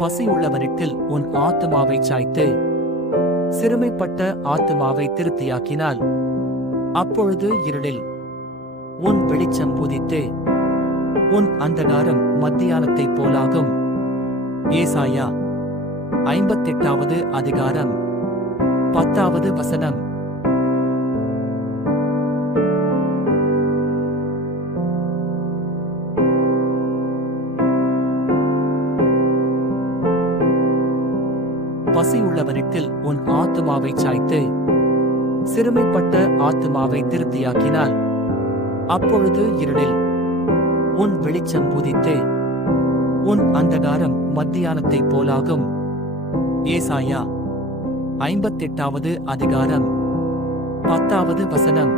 பசியுள்ளவனிடத்தில் உன் ஆத்துமாவைச் சாய்த்து சிறுமைப்பட்ட ஆத்துமாவை திருப்தியாக்கினால் அப்பொழுது இருளில் உன் வெளிச்சம் உதித்து உன் அந்தகாரம் மத்தியானத்தைப் போலாகும். ஏசாயா 58வது அதிகாரம் 10வது வசனம். பசியுள்ளவனிடத்தில் உன் ஆத்துமாவைச் சாய்த்து சிறுமைப்பட்ட ஆத்துமாவை திருப்தியாக்கினால் அப்பொழுது இருளில் உன் வெளிச்சம் உதித்து உன் அந்தகாரம் மத்தியானத்தைப் போலாகும். ஏசாயா 58வது அதிகாரம் 10வது வசனம்.